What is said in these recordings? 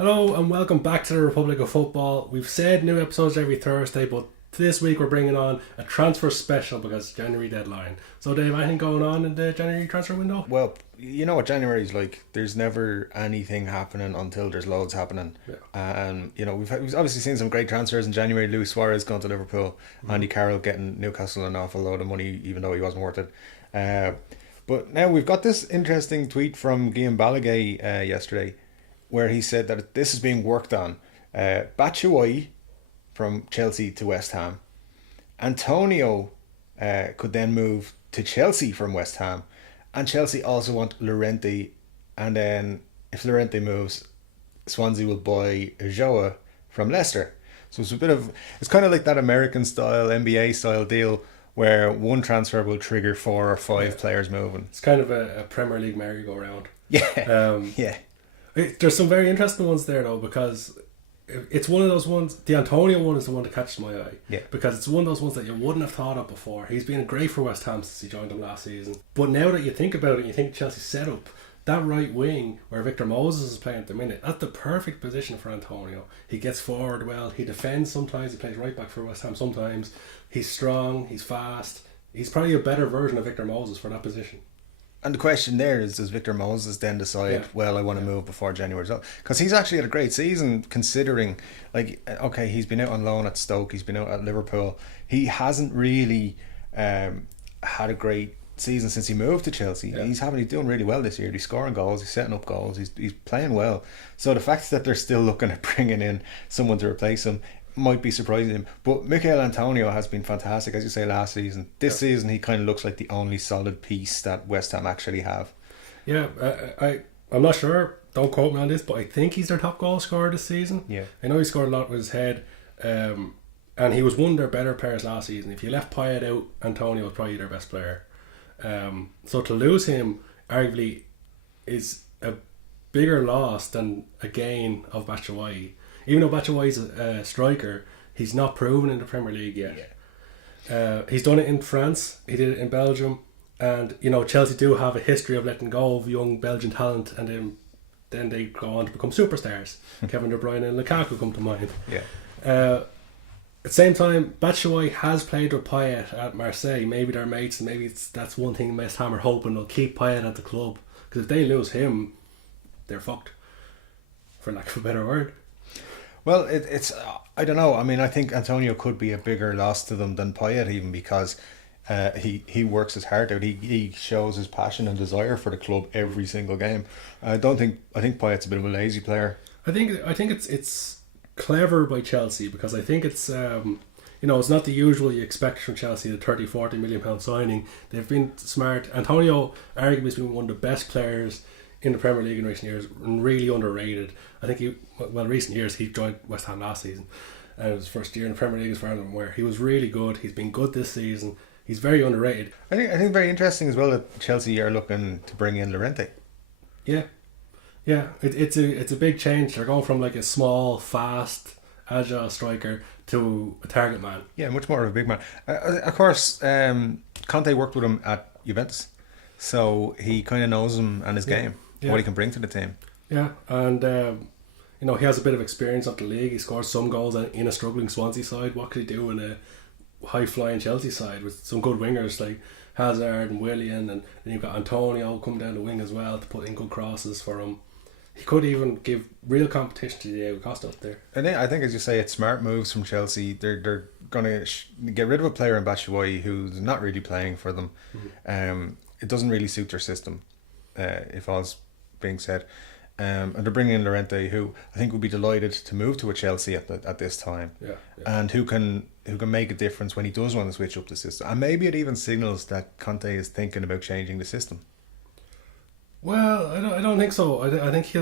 Hello and welcome back to the Republic of Football. We've said new episodes every Thursday, but this week we're bringing on a transfer special because it's January deadline. So Dave, anything going on in the January transfer window? Well, you know what January's like. There's never anything happening until there's loads happening. Yeah. And we've obviously seen some great transfers in January. Luis Suarez going to Liverpool, Andy Carroll getting Newcastle an awful load of money, even though he wasn't worth it. But now we've got this interesting tweet from Guillaume Balaguer yesterday, where he said that this is being worked on. Batshuayi from Chelsea to West Ham. Antonio could then move to Chelsea from West Ham. And Chelsea also want Llorente. And then if Llorente moves, Swansea will buy Joa from Leicester. So it's kind of like that American style, NBA style deal where one transfer will trigger 4 or 5 players moving. It's kind of a Premier League merry-go-round. Yeah. Yeah. There's some very interesting ones there though, because it's one of those ones. The Antonio one is the one that catches my eye. Yeah. Because it's one of those ones that you wouldn't have thought of before. He's been great for West Ham since he joined them last season. But now that you think about it, you think Chelsea's setup, that right wing where Victor Moses is playing at the minute, that's the perfect position for Antonio. He gets forward well. He defends sometimes. He plays right back for West Ham sometimes. He's strong. He's fast. He's probably a better version of Victor Moses for that position. And the question there is, does Victor Moses then decide, I want to move before January as well? Because he's actually had a great season considering, okay, he's been out on loan at Stoke, he's been out at Liverpool. He hasn't really had a great season since he moved to Chelsea. Yeah. He's doing really well this year. He's scoring goals, he's setting up goals, he's playing well. So the fact that they're still looking at bringing in someone to replace him might be surprising him. But Michail Antonio has been fantastic, as you say, last season. This season he kind of looks like the only solid piece that West Ham actually have. Yeah, I'm not sure, don't quote me on this, but I think he's their top goal scorer this season. Yeah, I know he scored a lot with his head, and he was one of their better players last season. If you left Payet out, Antonio was probably their best player. So to lose him arguably is a bigger loss than a gain of Batshuayi. Even though Batshuayi's a striker, he's not proven in the Premier League yet. Yeah. He's done it in France, he did it in Belgium, and Chelsea do have a history of letting go of young Belgian talent, and then they go on to become superstars. Kevin De Bruyne and Lukaku come to mind. Yeah. At the same time, Batshuayi has played with Payet at Marseille. Maybe they're mates, and maybe that's one thing West Ham are hoping they'll keep Payet at the club, because if they lose him, they're fucked, for lack of a better word. Well, it's I don't know. I mean, I think Antonio could be a bigger loss to them than Payet, even because he works his heart out. He shows his passion and desire for the club every single game. I think Payet's a bit of a lazy player. I think it's clever by Chelsea, because I think it's it's not the usual you expect from Chelsea, the 30-40 million pound signing. They've been smart. Antonio arguably has been one of the best players in the Premier League in recent years, and really underrated. I think recent years, he joined West Ham last season, and it was his first year in the Premier League as far as I'm aware. He was really good. He's been good this season. He's very underrated. I think very interesting as well that Chelsea are looking to bring in Llorente. Yeah, it's a big change. They're going from like a small, fast, agile striker to a target man. Yeah, much more of a big man. Of course, Conte worked with him at Juventus, so he kind of knows him and his game. What he can bring to the team. Yeah, and he has a bit of experience of the league. He scored some goals in a struggling Swansea side. What could he do in a high-flying Chelsea side with some good wingers like Hazard and Willian, and then you've got Antonio come down the wing as well to put in good crosses for him. He could even give real competition to Diego Costa up there. And I think, as you say, it's smart moves from Chelsea. They're going to get rid of a player in Batshuayi who's not really playing for them. Mm-hmm. It doesn't really suit their system, if all's being said. And they're bringing in Llorente, who I think would be delighted to move to a Chelsea at this time, and who can make a difference when he does want to switch up the system. And maybe it even signals that Conte is thinking about changing the system. Well, I don't think so. I think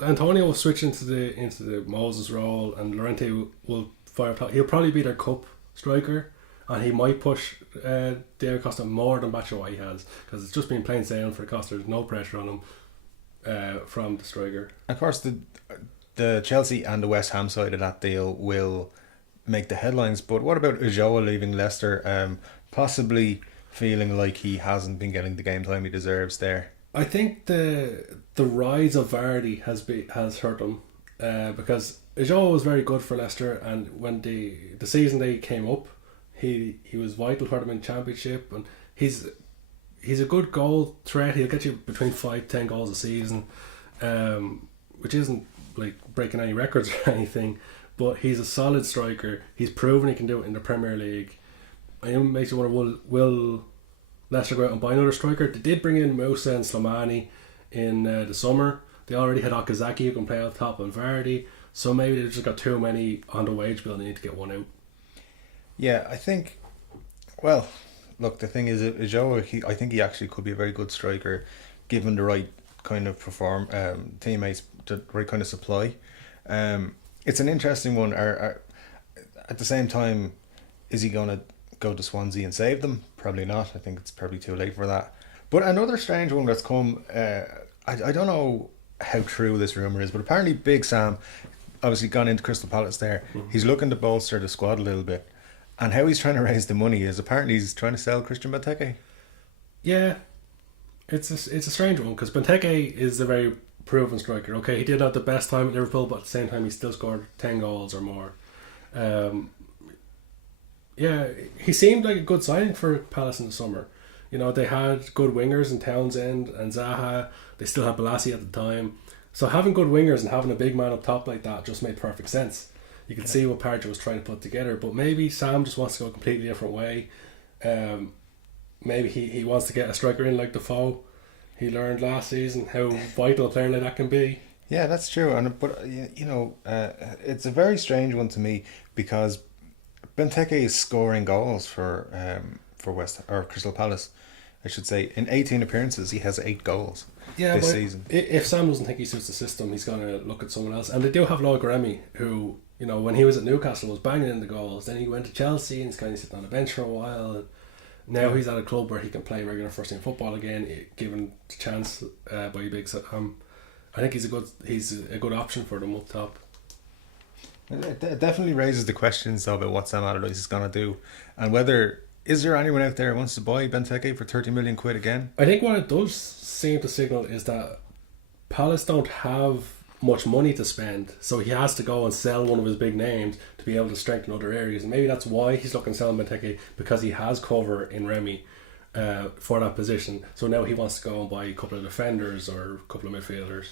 Antonio will switch into the Moses role, and Llorente will fire top. He'll probably be their cup striker, and he might push Diego Costa more than Batshuayi has, because it's just been plain sailing for Costa. There's no pressure on him from the striker. Of course, the Chelsea and the West Ham side of that deal will make the headlines, but what about Joa leaving Leicester, possibly feeling like he hasn't been getting the game time he deserves there? I think the rise of Vardy has hurt him. because Joe was very good for Leicester, and when the season they came up, he was vital for them in Championship, and he's a good goal threat. He'll get you between 5-10 goals a season, which isn't like breaking any records or anything, but he's a solid striker. He's proven he can do it in the Premier League. And it makes you wonder, will Leicester go out and buy another striker? They did bring in Musa and Slimani in the summer. They already had Okazaki who can play on top and Vardy, so maybe they've just got too many on the wage bill and they need to get one out. Yeah, I think, well, look, the thing is, Joe, I think he actually could be a very good striker given the right kind of teammates, the right kind of supply. It's an interesting one. At the same time, is he going to go to Swansea and save them? Probably not. I think it's probably too late for that. But another strange one that's come, I don't know how true this rumour is, but apparently Big Sam obviously gone into Crystal Palace there. Mm-hmm. He's looking to bolster the squad a little bit. And how he's trying to raise the money is apparently he's trying to sell Christian Benteke. Yeah, it's a strange one because Benteke is a very proven striker. Okay, he did have the best time at Liverpool, but at the same time he still scored 10 goals or more. Yeah, he seemed like a good signing for Palace in the summer. You know, they had good wingers in Townsend and Zaha. They still had Balassi at the time. So having good wingers and having a big man up top like that just made perfect sense. You can see what Pardew was trying to put together, but maybe Sam just wants to go a completely different way. Maybe he wants to get a striker in like Defoe. He learned last season how vital a player like that can be. Yeah, that's true. But it's a very strange one to me because Benteke is scoring goals for Crystal Palace, I should say. In 18 appearances, he has 8 goals this season. If Sam doesn't think he suits the system, he's going to look at someone else. And they do have Lloyd Gremmy, who, you know, when he was at Newcastle was banging in the goals. Then he went to Chelsea and he's kind of sitting on the bench for a while. And now he's at a club where he can play regular first team football again, given the chance by Big Sam. I think he's a good option for them up top. It definitely raises the questions though about what Sam Allardyce is going to do, and whether is there anyone out there who wants to buy Benteke for 30 million quid again. I think what it does seem to signal is that Palace don't have much money to spend, so he has to go and sell one of his big names to be able to strengthen other areas, and maybe that's why he's looking to sell Benteke, because he has cover in Remy for that position. So now he wants to go and buy a couple of defenders or a couple of midfielders.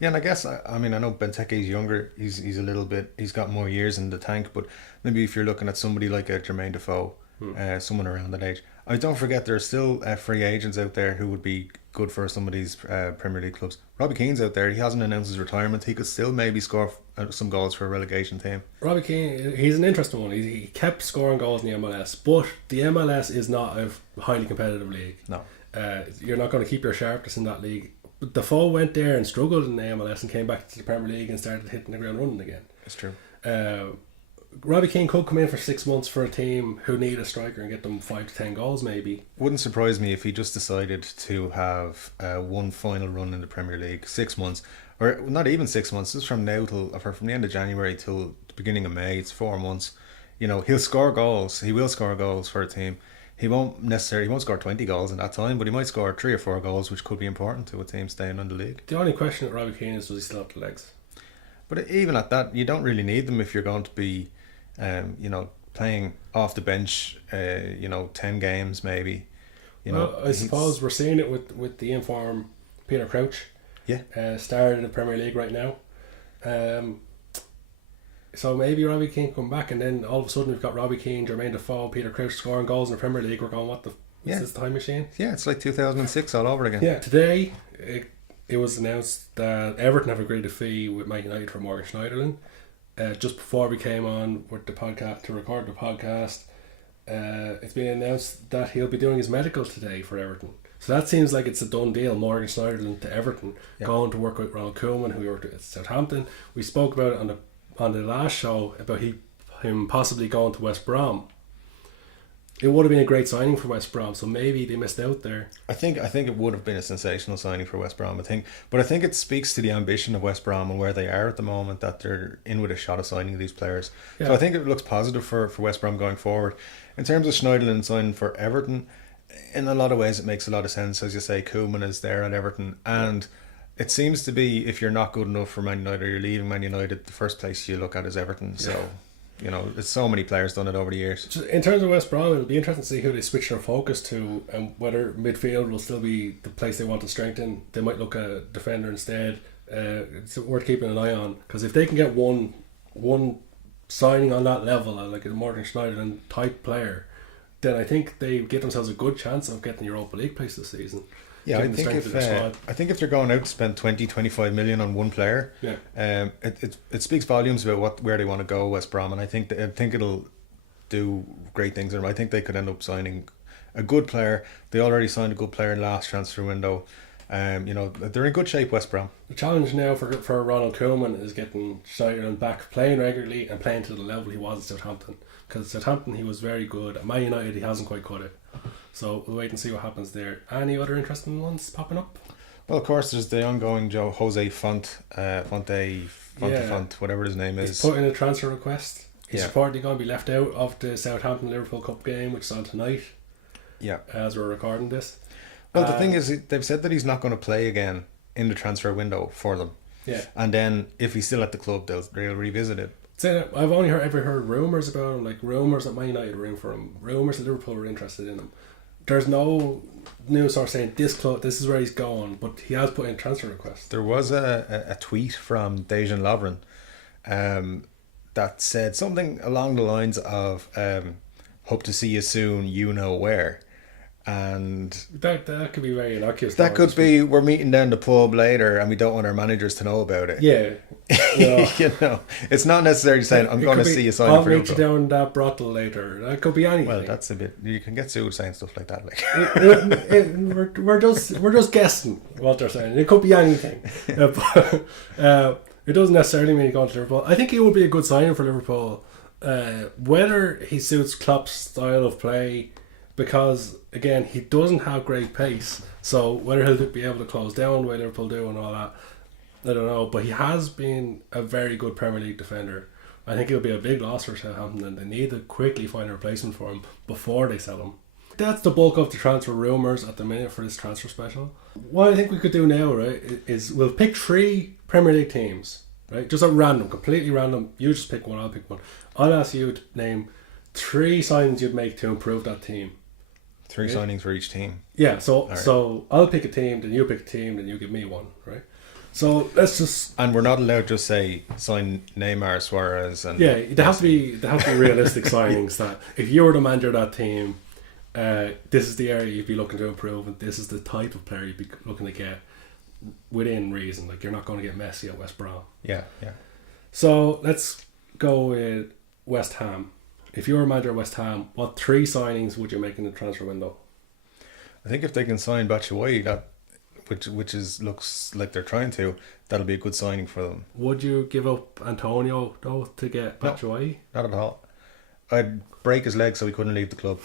Yeah, and I guess I know Benteke's younger. He's a little bit. He's got more years in the tank. But maybe if you're looking at somebody like a Jermaine Defoe, someone around that age. I mean, don't forget there are still free agents out there who would be good for some of these Premier League clubs. Robbie Keane's out there. He hasn't announced his retirement. He could still maybe score some goals for a relegation team. Robbie Keane, he's an interesting one. He kept scoring goals in the MLS, but the MLS is not a highly competitive league. No, you're not going to keep your sharpness in that league. But Defoe went there and struggled in the MLS and came back to the Premier League and started hitting the ground running again. That's true. Robbie Keane could come in for 6 months for a team who need a striker and get them 5 to 10 goals maybe. Wouldn't surprise me if he just decided to have one final run in the Premier League, 6 months, or not even 6 months. Just from now from the end of January till the beginning of May. It's 4 months. You know, he'll score goals. He will score goals for a team. He won't score 20 goals in that time, but he might score 3 or 4 goals, which could be important to a team staying on the league. The only question with Robbie Keane is, does he still have the legs? But even at that, you don't really need them if you're going to be, playing off the bench, 10 games maybe. I suppose we're seeing it with the inform Peter Crouch. Yeah. Started in the Premier League right now. So maybe Robbie Keane come back, and then all of a sudden we've got Robbie Keane, Jermaine Defoe, Peter Crouch scoring goals in the Premier League. We're going, is this time machine? Yeah, it's like 2006 all over again. Yeah, today it was announced that Everton have agreed a fee with Man United for Morgan Schneiderlin. Just before we came on with the podcast to record the podcast, it's been announced that he'll be doing his medical today for Everton. So that seems like it's a done deal. Morgan Schneiderlin to Everton, going to work with Ronald Koeman, who we worked with at Southampton. We spoke about it on the last show about him possibly going to West Brom. It would have been a great signing for West Brom, so maybe they missed out there. I think it would have been a sensational signing for West Brom. But I think it speaks to the ambition of West Brom and where they are at the moment, that they're in with a shot of signing these players. Yeah. So I think it looks positive for West Brom going forward. In terms of Schneiderlin signing for Everton, in a lot of ways it makes a lot of sense. As you say, Koeman is there at Everton, and it seems to be, if you're not good enough for Man United or you're leaving Man United, the first place you look at is Everton. So, there's so many players done it over the years. In terms of West Brom, it'll be interesting to see who they switch their focus to and whether midfield will still be the place they want to strengthen. They might look at a defender instead. It's worth keeping an eye on, because if they can get one signing on that level, like a Morgan Schneiderlin type player, then I think they give themselves a good chance of getting the Europa League place this season. Yeah, I think if they're going out to spend 20-25 million on one player, it speaks volumes about where they want to go, West Brom, and I think it'll do great things. I think they could end up signing a good player. They already signed a good player in last transfer window. They're in good shape, West Brom. The challenge now for Ronald Koeman is getting Schneiderlin back playing regularly and playing to the level he was at Southampton. Because at Southampton he was very good. At Man United he hasn't quite cut it. So we'll wait and see what happens there. Any other interesting ones popping up? Well, of course, there's the ongoing Jose Font, whatever his name is. He's put in a transfer request. He's reportedly going to be left out of the Southampton-Liverpool Cup game, which is on tonight. Yeah. As we're recording this. Well, the thing is, they've said that he's not going to play again in the transfer window for them. Yeah. And then, if he's still at the club, they'll revisit it. I've only ever heard rumours about him, like rumours that Man United were in for him, rumours that Liverpool were interested in him. There's no news source saying this is where he's going, but he has put in transfer requests. There was a tweet from Dejan Lovren that said something along the lines of hope to see you soon, you know where. And that could be very innocuous. That could be, we're meeting down the pub later and we don't want our managers to know about it. Yeah. It's not necessarily saying I'm going to see you sign I'll for meet you Liverpool. down that brothel later. That could be anything. Well, that's a bit, you can get sued saying stuff like that. We're just guessing what they're saying. It could be anything. It doesn't necessarily mean going to Liverpool. I think he would be a good signing for Liverpool. Whether he suits Klopp's style of play, because again he doesn't have great pace, so whether he'll be able to close down the way Liverpool do and all that, I don't know. But he has been a very good Premier League defender. I think it'll be a big loss for Southampton, and they need to quickly find a replacement for him before they sell him. That's the bulk of the transfer rumours at the minute for this transfer special. What I think we could do now, right, is we'll pick 3 Premier League teams, right, just at random, completely random. You just pick one, I'll pick one. I'll ask you to name 3 signings you'd make to improve that team. 3 signings for each team. Yeah, so I'll pick a team, then you pick a team, then you give me one, right? So let's just... And we're not allowed to just say sign Neymar, Suarez, and... Yeah, there have to be realistic signings that if you were the manager of that team, this is the area you'd be looking to improve, and this is the type of player you'd be looking to get within reason. Like, you're not going to get Messi at West Brom. Yeah. So let's go with West Ham. If you were a manager of West Ham, what 3 signings would you make in the transfer window? I think if they can sign Batshuayi, which looks like they're trying to, that'll be a good signing for them. Would you give up Antonio though to get Batshuayi? No, not at all. I'd break his leg so he couldn't leave the club.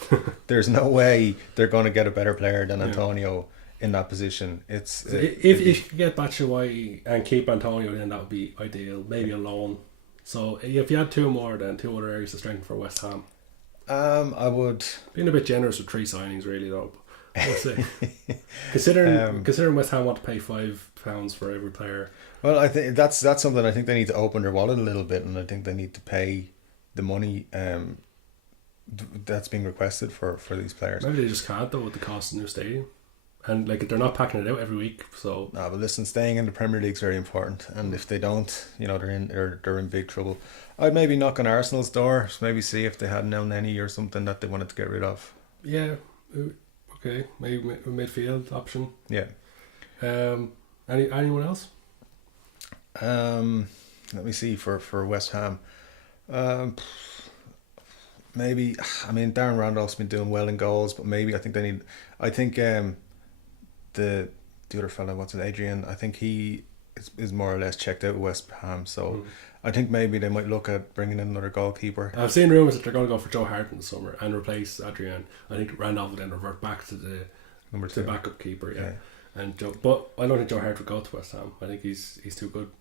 There's no way they're going to get a better player than Antonio in that position. If you could get Batshuayi and keep Antonio, then that would be ideal. Maybe a loan. So if you had 2 more, then 2 other areas to strengthen for West Ham. I would... Being a bit generous with 3 signings, really, though. We'll see. Considering West Ham want to pay £5 for every player. Well, I think that's something I think they need to open their wallet a little bit, and I think they need to pay the money that's being requested for these players. Maybe they just can't, though, with the cost of the new stadium. And like, they're not packing it out every week, so... No, but listen, staying in the Premier League is very important, and if they don't, they're in big trouble. I'd maybe knock on Arsenal's door, maybe see if they had known any or something that they wanted to get rid of. Yeah, okay, maybe a midfield option. Yeah. Anyone else? Let me see for West Ham. Maybe, Darren Randolph's been doing well in goals, but maybe I think the other fella, what's it, Adrian, I think he is more or less checked out with West Ham, so I think maybe they might look at bringing in another goalkeeper. I've seen rumours that they're going to go for Joe Hart in the summer and replace Adrian. I think Randolph will then revert back to the number 2, the backup keeper, yeah. And but I don't think Joe Hart would go to West Ham. I think he's too good.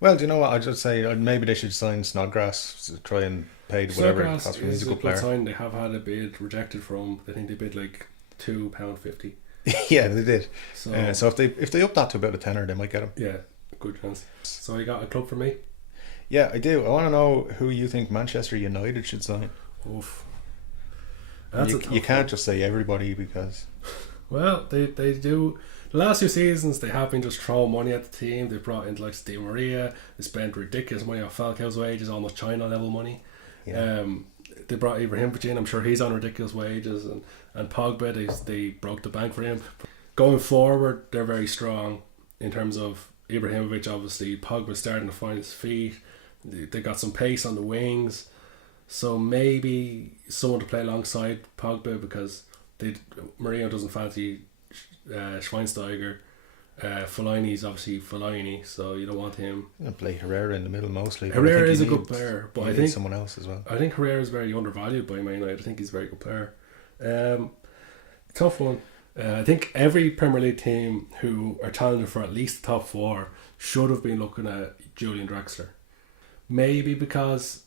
Well, do you know what? I'd just say maybe they should sign Snodgrass to try and pay whatever it costs for a musical player. Sign. They have had a bid rejected from, I think they bid like £2.50. Yeah, they did. So, So if they up that to about a tenner, they might get him. yeah, good chance. So you got a club for me? Yeah, I do. I want to know who you think Manchester United should sign. Oof. And That's a tough you can't one. just say everybody because Well, they do. The last few seasons, they have been just throwing money at the team. They brought in like Di Maria. They spent ridiculous money on Falcao's wages, almost China level money. yeah, They brought Ibrahimovic in. I'm sure he's on ridiculous wages, and Pogba they broke the bank for him. Going forward, they're very strong in terms of Ibrahimovic. Obviously, Pogba starting to find his feet. They got some pace on the wings, so maybe someone to play alongside Pogba because Mourinho doesn't fancy Schweinsteiger. Fellaini's obviously Fellaini, so you don't want him. you play Herrera in the middle mostly. But Herrera I think is you a good need- player, but you I need think someone else as well. Herrera is very undervalued by Man United. I think he's a very good player. Tough one. I think every Premier League team who are challenging for at least the top four should have been looking at Julian Draxler. Maybe because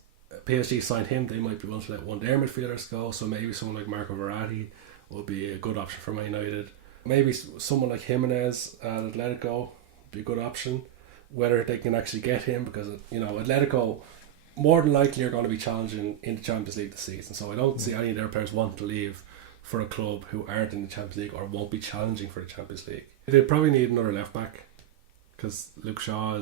PSG signed him, they might be willing to let one of their midfielders go. So maybe someone like Marco Verratti will be a good option for Man United. Maybe someone like Jimenez at Atletico would be a good option. Whether they can actually get him, because Atletico more than likely are going to be challenging in the Champions League this season. So I don't see any of their players wanting to leave for a club who aren't in the Champions League or won't be challenging for the Champions League. They probably need another left back because Luke Shaw.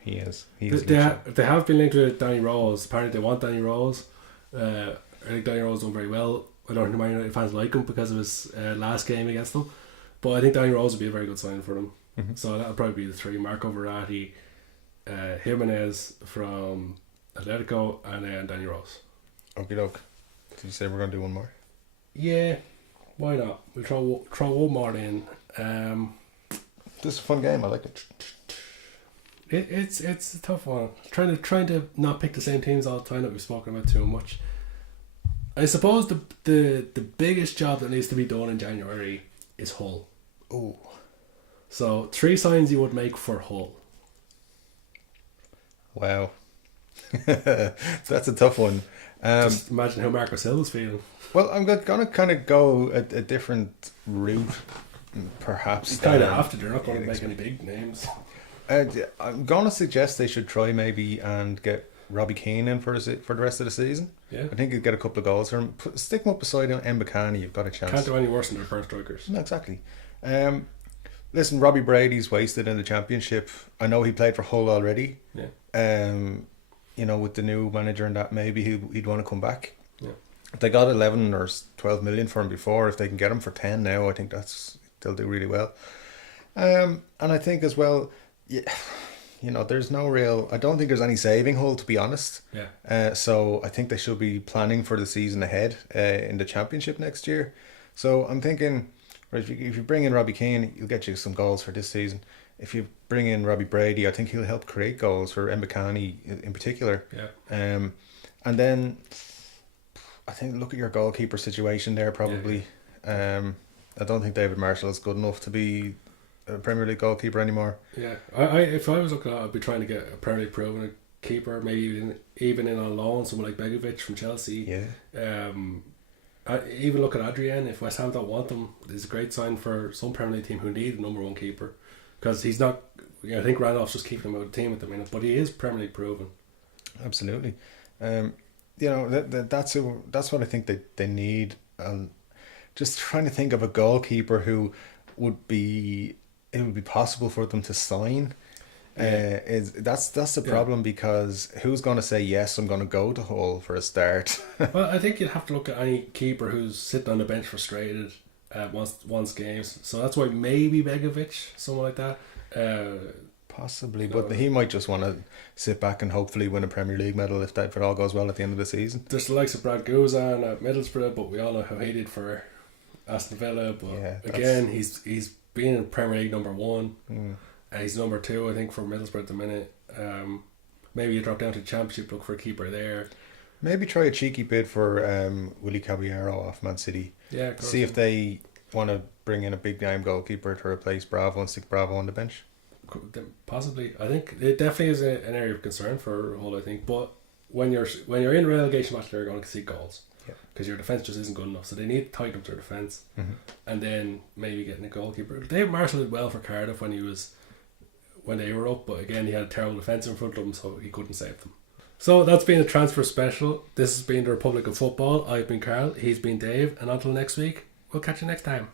He is. They have been linked with Danny Rose. Apparently, they want Danny Rose. I think Danny Rose done very well. I don't think Man United fans like him because of his last game against them. But I think Danny Rose would be a very good sign for them. Mm-hmm. So that'll probably be the three: Marco Verratti, Jimenez from Atletico, and then Danny Rose. Okay, doke. Did you say we're going to do one more? Yeah, why not? We'll throw one more in. This is a fun game. I like it. It's a tough one. Trying to not pick the same teams all the time that we've spoken about too much. I suppose the biggest job that needs to be done in January is Hull. Oh, So 3 signs you would make for Hull. wow. That's a tough one. Just imagine how Marco Silva's feeling. Well, I'm going to kind of go a different route, perhaps. You kind of have to. They're not going to make any big names. I'm going to suggest they should try maybe and get Robbie Keane in for the rest of the season. Yeah. I think he'd get a couple of goals for him. Stick him up beside Mbakani, you've got a chance. Can't do any worse than their current strikers. No, exactly. Listen, Robbie Brady's wasted in the championship. I know he played for Hull already. Yeah. With the new manager and that, maybe he'd want to come back. Yeah. If they got 11 or 12 million for him before, if they can get him for 10 now, I think they'll do really well. And I think as well, yeah, there's no real. I don't think there's any saving Hull, to be honest. Yeah. So I think they should be planning for the season ahead in the championship next year. So I'm thinking, right, if you bring in Robbie Keane, he'll get you some goals for this season. If you bring in Robbie Brady, I think he'll help create goals for Mbakani in particular. Yeah. And then I think look at your goalkeeper situation there probably. Yeah. I don't think David Marshall is good enough to be a Premier League goalkeeper anymore. Yeah. I if I was looking at it, I'd be trying to get a Premier League proven keeper, maybe even in on loan, someone like Begovic from Chelsea. Yeah. I even look at Adrian. If West Ham don't want him, it's a great sign for some Premier League team who need a number one keeper, because he's not. I think Randolph's just keeping him out of the team at the minute, but he is Premier League proven. Absolutely. That's what I think they need. Just trying to think of a goalkeeper who it would be possible for them to sign. Yeah. That's the problem, because who's going to say yes, I'm going to go to Hull for a start? Well, I think you'd have to look at any keeper who's sitting on the bench frustrated once games. So that's why maybe Begovic, someone like that. Possibly, but he might just want to sit back and hopefully win a Premier League medal if it all goes well at the end of the season. There's the likes of Brad Guzan at Middlesbrough, but we all know how he did for Aston Villa. But again, he's been in Premier League number 1. And he's number 2, I think, for Middlesbrough at the minute. Maybe you drop down to the Championship, look for a keeper there. Maybe try a cheeky bid for Willie Caballero off Man City. Yeah, of course. See if they want to bring in a big name goalkeeper to replace Bravo and stick Bravo on the bench. Possibly. I think it definitely is an area of concern for Hull, I think. But when you're in relegation match, you're going to see goals. Yeah. because your defence just isn't good enough. So they need to tighten up their defence, and then maybe getting a goalkeeper. Dave Marshall did well for Cardiff when they were up, but again he had a terrible defence in front of him, so he couldn't save them. So that's been a transfer special. This has been the Republic of Football. I've been Carl, he's been Dave, and until next week, we'll catch you next time.